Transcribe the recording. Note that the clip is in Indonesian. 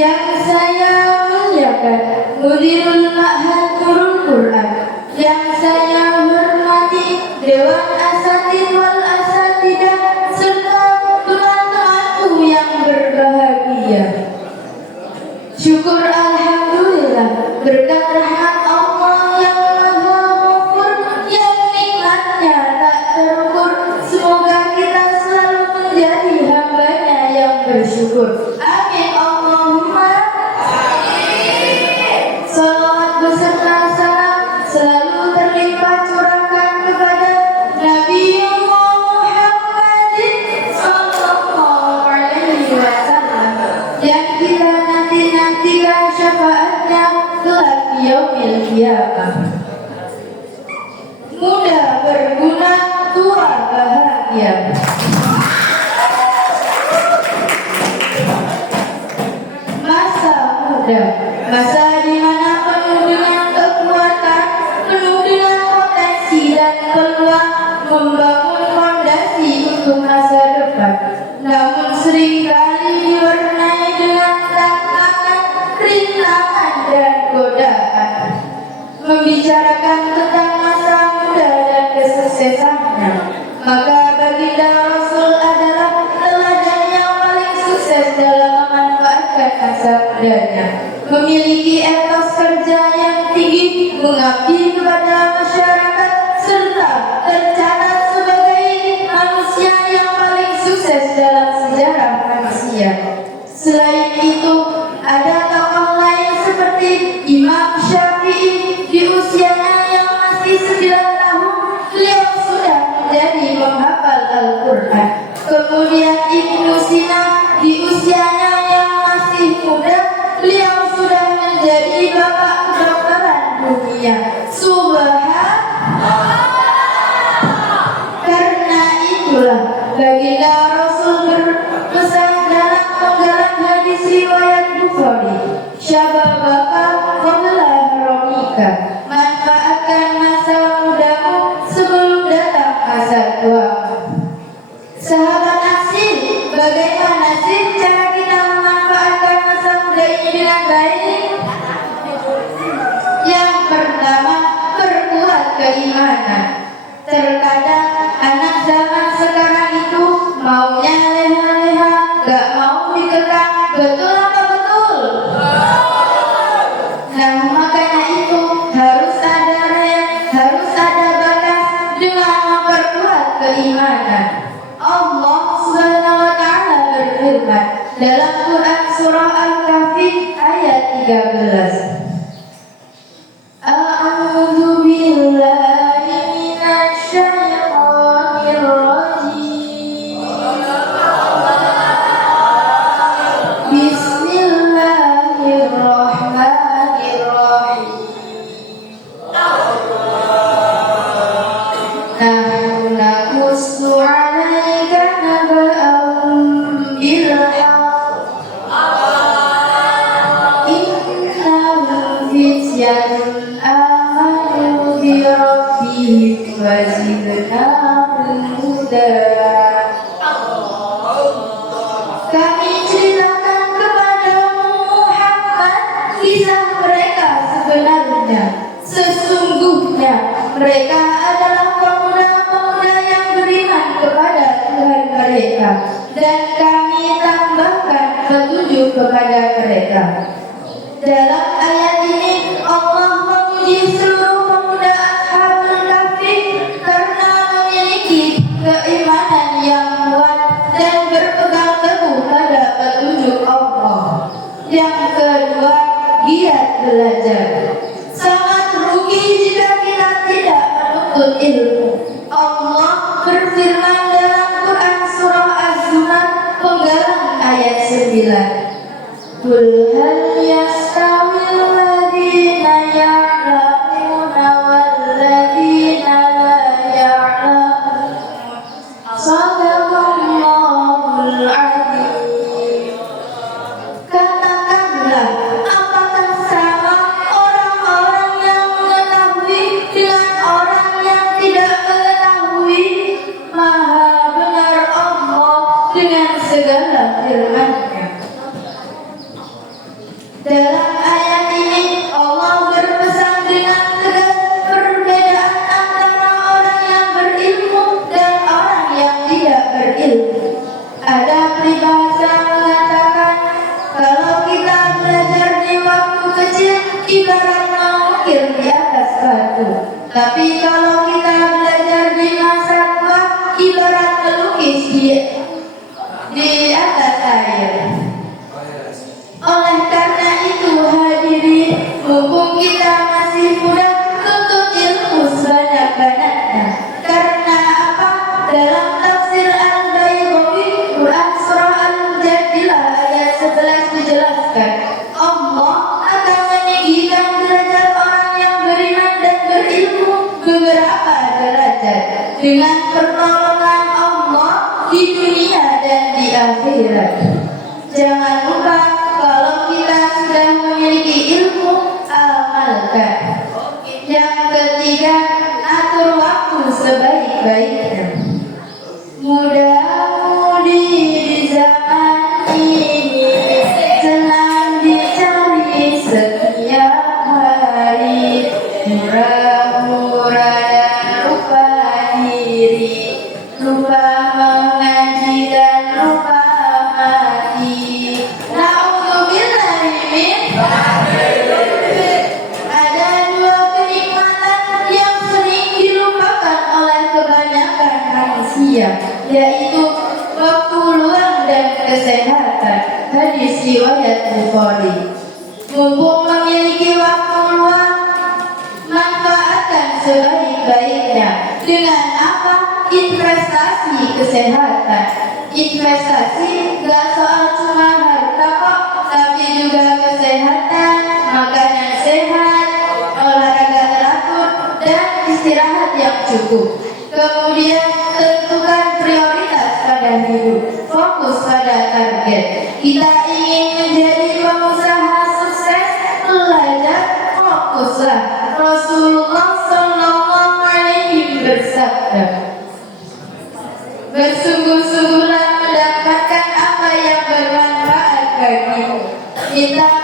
yang saya muliakan, Mudirul Ma'had Nurul Quran, yang saya hormati Dewan Asatidz wal Asatidah serta teman-temanku yang berbahagia. Syukur alhamdulillah berkat rahmat Allah yang Maha Ghafur, yang nikmatnya tak terukur. Semoga kita selalu menjadi hamba-Nya yang bersyukur. Amin Allahumma amin. Salawat beserta salam selalu terlimpah curahkan kepada Nabi Muhammadin sallallahu alaihi wasallam yang kita nanti-nantikan syafaatnya kelak di yaumil qiyamah. Muda berguna, tua bahagia. Masa muda, masa di mana penuh dengan kekuatan, penuh dengan potensi dan peluang membangun fondasi untuk masa depan. Namun seringkali diwarnai dengan tantangan, rintangan dan godaan. Membicarakan tentang masa muda dan kesuksesannya, maka baginda Rasul adalah teladan yang paling sukses dalam memanfaatkan masa mudanya. Memiliki etos kerja yang tinggi, mengabdi kepada masyarakat, serta tercatat sebagai manusia yang paling sukses dalam sejarah manusia. Selain itu, ada tokoh lain seperti Imam Syafi'i. Di usianya yang masih 9 tahun, beliau sudah menjadi penghafal Al-Quran. Kemudian Ibnu Sina, di usianya yang masih muda, beliau sudah menjadi bapak kedokteran dunia. Subhanallah. Karena itulah baginda Rasul berpesan dalam penggalan hadis riwayat Bukhari, syababaka qabla haramika, manfaatkan masa mudamu sebelum datang masa tuamu. Sahabat Asyik, bagaimana sih cara kita memanfaatkan masa muda ini dengan baik? Yang pertama, perkuat keimanan. Terkadang anak zaman sekarang itu maunya leha-leha, gak mau dikekang. Betul apa betul? Nah, makanya itu harus ada rem, harus ada batas dengan memperkuat keimanan. Allah Subhanahu wa ta'ala berfirman dalam Quran surah Al-Kahfi ayat 13. A'udzu billahi minasy syaithanir rajim. Bismillahirrahmanirrahim. Nahnu naqussu 'alaika naba'ahum bil haqq. Innahum fityatun amanu bi rabbihim wa zidnahum huda. Kami ceritakan kepadamu Muhammad kisah mereka sebenarnya. Sesungguhnya mereka adalah pemuda-pemuda yang beriman kepada Tuhan mereka, dan kami tambahkan petunjuk kepada mereka. Dalam ayat ini Allah memuji seluruh pemuda Ashabul Kahfi karena memiliki keimanan yang kuat dan berpegang teguh pada petunjuk Allah. Yang kedua, giat belajar. Sangat rugi jika kita tidak menuntut ilmu. Allah berfirman dalam Quran surah Az-Zumar penggalan ayat 9. Qul hal yastawil ladzina ya'lamuna wal ladzina la ya'lamun. Shadaqallahul 'azim. Katakanlah, apakah sama orang-orang yang mengetahui dengan orang yang tidak mengetahui? Maha benar Allah dengan segala firman-Nya. Tapi kalau kita belajar di masa tua, ibarat melukis di atas air. Oleh karena itu hadirin, mumpung kita masih muda, tuntut ilmu sebanyak-banyaknya. Karena apa? Dalam tafsir Al-Baydawi, Quran surah Al-Mujadilah ayat 11 dijelaskan, Allah akan meninggikan derajat orang yang beriman dan berilmu beberapa derajat dengan pertolongan Allah di dunia dan di akhirat. Jangan lupa, kalau kita sudah memiliki ilmu, amalkan. Yang ketiga, atur waktu sebaik-baiknya. Mudah-mudi di zaman ini senang dicari setiap hari, murah-murah dan lupa diri, lupa mengaji dan lupa mati. Na'udzubillahi min ada dua kenikmatan yang sering dilupakan oleh kebanyakan manusia, yaitu waktu luang dan kesehatan. Hadis riwayat Bukhari. Mumpung memiliki waktu luang, manfaatkan sebaik-baiknya. Dengan apa? Investasi kesehatan. Investasi gak soal cuma harta kok, tapi juga kesehatan, makanan sehat, olahraga teratur, dan istirahat yang cukup. Kemudian tentukan prioritas pada hidup, fokus pada target. Kita ingin menjadi pengusaha sukses, belajar, fokuslah. Rasulullah Shallallahu Alaihi bersabda, bersungguh-sungguhlah mendapatkan apa yang bermanfaat bagimu. Kita